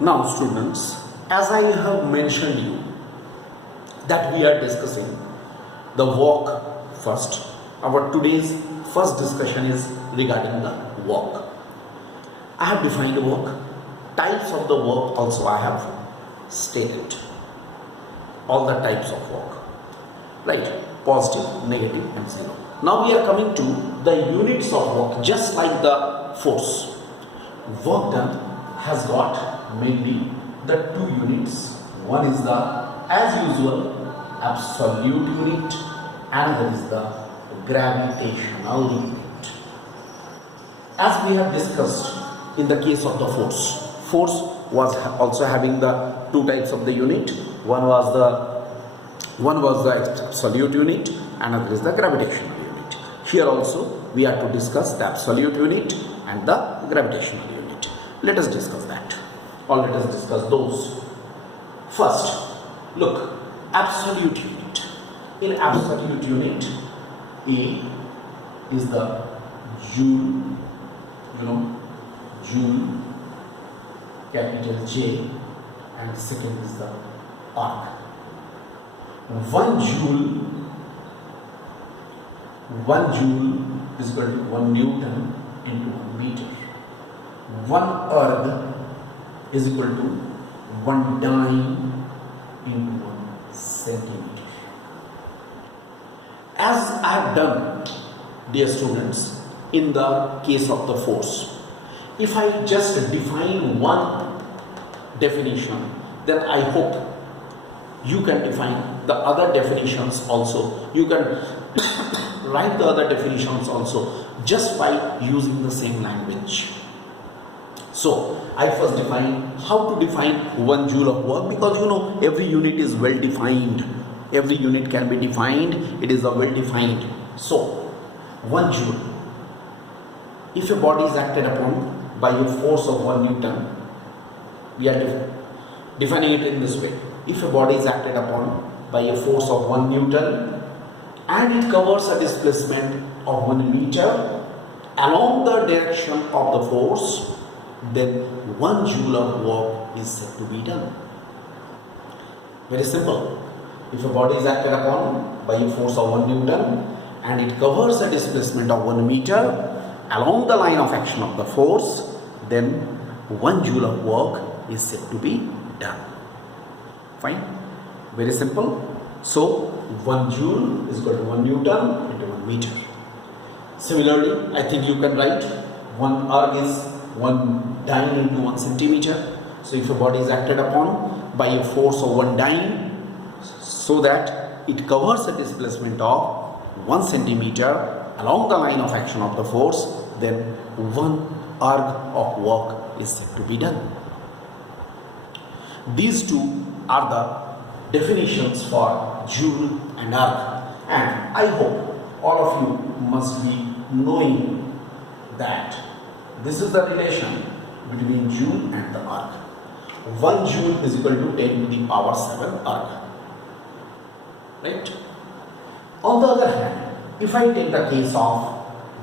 Now students, as I have mentioned you that we are discussing the work first. Our today's first discussion is regarding the work. I have defined work. Types of the work also I have stated. All the types of work. Right? Positive, negative and zero. Now we are coming to the units of work, just like the force. Work done has got mainly the two units. One is the, as usual, absolute unit, and that is the gravitational unit. As we have discussed in the case of the force was also having the two types of the unit. One was the absolute unit, and another is the gravitational unit. Here also we are to discuss the absolute unit and the gravitational unit. Let us discuss that, or let us discuss those. First, look, absolute unit. In absolute unit, A is the Joule, Joule, capital J, and second is the arc. 1 Joule is equal to 1 Newton into 1 meter. 1 erg is equal to 1 dyne into 1 centimeter. As I have done, dear students, in the case of the force, if I just define one definition, then I hope you can define the other definitions also. You can write the other definitions also just by using the same language. So I first define how to define 1 joule of work, because every unit is well defined. Every unit can be defined. It is a well defined. So 1 joule. If a body is acted upon by a force of 1 Newton, we are defining it in this way. If a body is acted upon by a force of 1 Newton and it covers a displacement of 1 meter along the direction of the force, then 1 joule of work is said to be done. Very simple. If a body is acted upon by a force of 1 Newton and it covers a displacement of 1 meter along the line of action of the force, then 1 joule of work is said to be done. Fine? Very simple. So 1 joule is equal to 1 Newton into 1 meter. Similarly, I think you can write 1 erg is 1 dyne into 1 centimeter. So if a body is acted upon by a force of 1 dyne, so that it covers a displacement of 1 centimeter along the line of action of the force, then 1 erg of work is said to be done. These two are the definitions for joule and erg, and I hope all of you must be knowing that this is the relation between joule and the erg. 1 joule is equal to 10 to the power 7 erg. Right? On the other hand, if I take the case of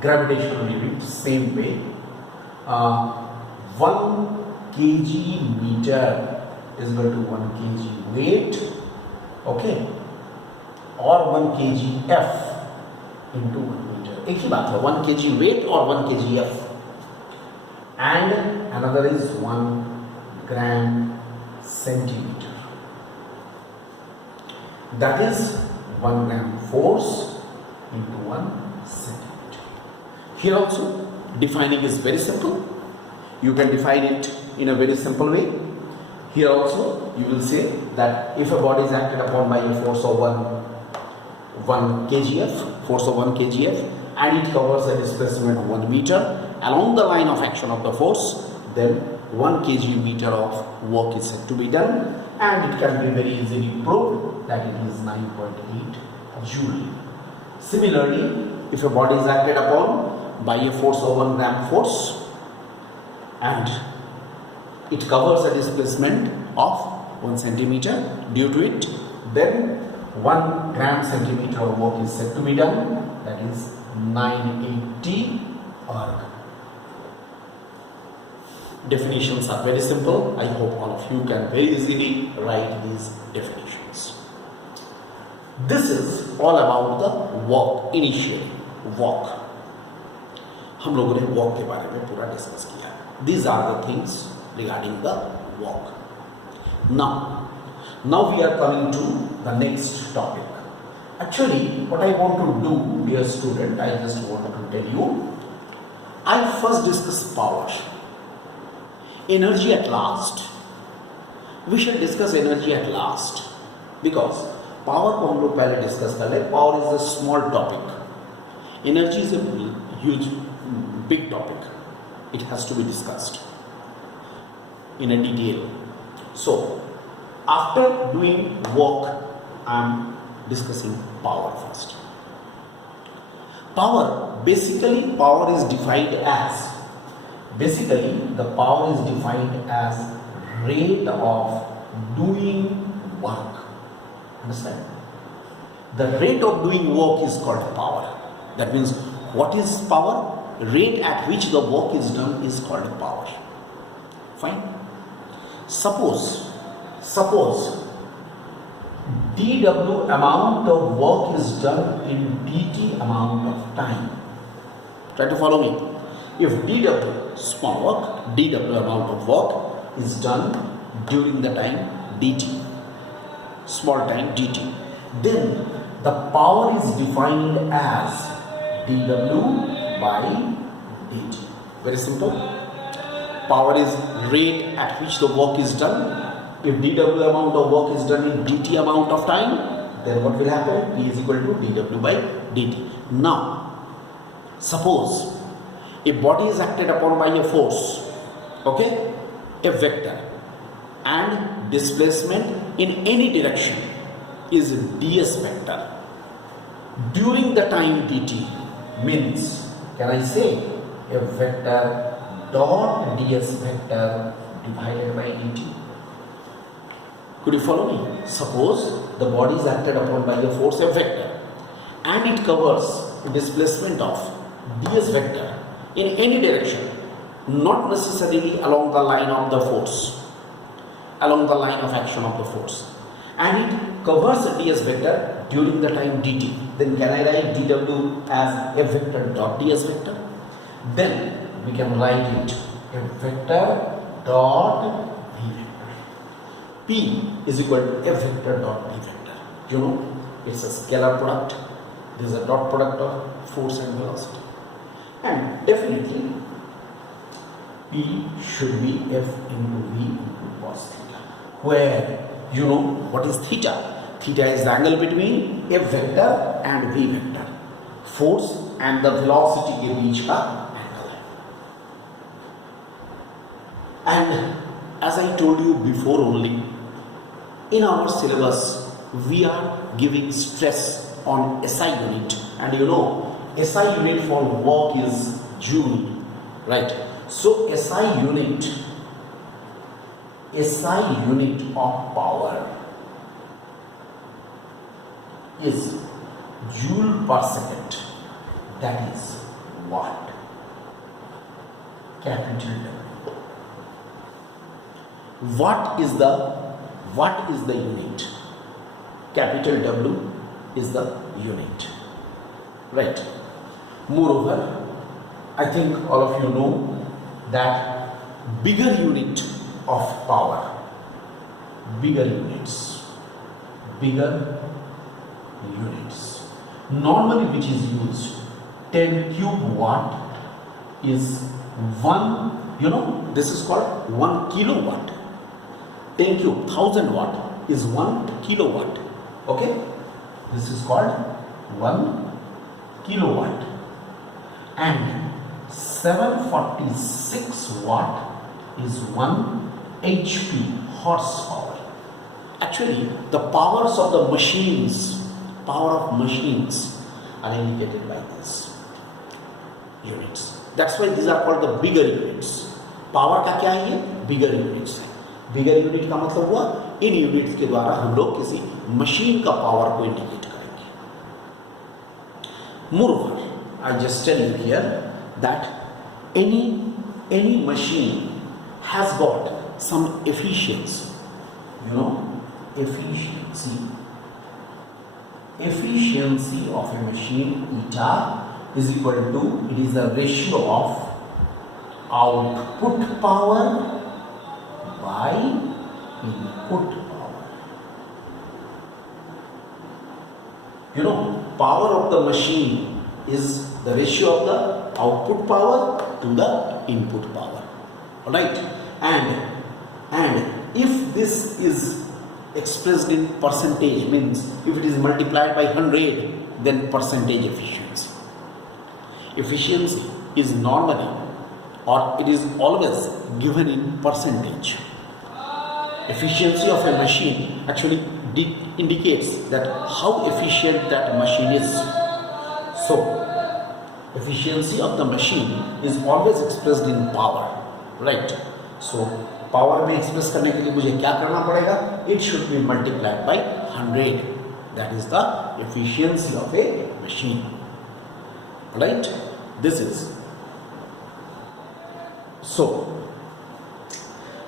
gravitational unit, same way, 1 kg meter is equal to 1 kg weight, okay, or 1 kg F into 1 meter. एक ही बात है, 1 kg weight or 1 kg F, and another is 1 gram centimeter. That is 1 gram force into 1 centimeter. Here also defining is very simple. You can define it in a very simple way. Here also you will say that if a body is acted upon by a force of 1 kgf, force of 1 kgf, and it covers a displacement of 1 meter along the line of action of the force, then 1 kg meter of work is said to be done, and it can be very easily proved that it is 9.8 joule. Similarly, if a body is acted upon by a force of 1 gram force and it covers a displacement of 1 centimeter due to it, then 1 gram centimeter of work is said to be done, that is 980 erg. Definitions are very simple. I hope all of you can very easily write these definitions. This is all about the walk, initially walk. हम लोगों ने walk के बारे में पूरा discuss किया. These are the things regarding the walk. Now we are coming to the next topic. Actually, what I want to do, dear student, I just want to tell you, I first discuss power. Energy at last. We shall discuss energy at last because power को हम लोग पहले discuss कर ले. Power is a small topic. Energy is a huge, big topic. It has to be discussed in a detail. So, after doing work, I am discussing power first. Power, basically, power is defined as rate of doing work. Understand? The rate of doing work is called power. That means, what is power? Rate at which the work is done is called power. Fine. Suppose dW amount of work is done in dt amount of time. Try to follow me. If dW, small work, dW amount of work is done during the time dt, small time dt, then the power is defined as dW by dt. Very simple. Power is rate at which the work is done. If dW amount of work is done in dt amount of time, then what will happen? P is equal to dW by dt. Now, suppose a body is acted upon by a force, okay, a vector, and displacement in any direction is ds vector during the time dt, means, can I say a vector dot ds vector divided by dt? Could you follow me? Suppose the body is acted upon by a force, a vector, and it covers a displacement of ds vector in any direction, not necessarily along the line of the force, along the line of action of the force, and it covers a ds vector during the time dt, then can I write dW as a vector dot ds vector? Then we can write it a vector dot v vector. P is equal to a vector dot b vector. You know, it's a scalar product. This is a dot product of force and velocity. And definitely, P should be F into V into cos theta. Where, you know, what is theta? Theta is the angle between a vector and V vector. Force and the velocity के बीच का angle है. And as I told you before only, in our syllabus, we are giving stress on SI unit. And you know, SI unit for work is Joule, right? So SI unit of power is Joule per second. That is watt. Capital W. What is the unit? Capital W is the unit, right? Moreover, I think all of you know that bigger unit of power, bigger units, normally which is used, 10 cube watt is 1, you know, this is called 1 kilowatt. 10 cube, 1000 watt is 1 kilowatt. Okay, this is called 1 kilowatt. And 746 watt is 1 HP, horsepower. Actually, the powers of the machines, are indicated by these units. That's why these are called the bigger units. Power का क्या है? Bigger units है. Bigger unit का मतलब हुआ इन units के द्वारा हम लोग किसी मशीन का पावर को इंडिकेट करेंगे. Moreover, I just tell you here that any machine has got some efficiency. You know, efficiency of a machine eta is equal to, it is the ratio of output power by input power. You know, power of the machine is the ratio of the output power to the input power. Alright, and if this is expressed in percentage, means if it is multiplied by 100, then percentage efficiency. Efficiency is normally, or it is always given in percentage. Efficiency of a machine actually indicates that how efficient that machine is. So efficiency of the machine is always expressed in power, right? So power में express करने के लिए मुझे क्या करना पड़ेगा? It should be multiplied by 100. That is the efficiency of a machine. Right? This is. So,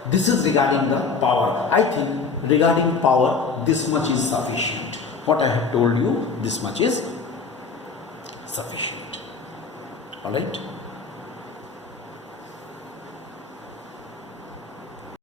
this is regarding the power. I think regarding power, this much is sufficient. What I have told you, this much is sufficient. Alright?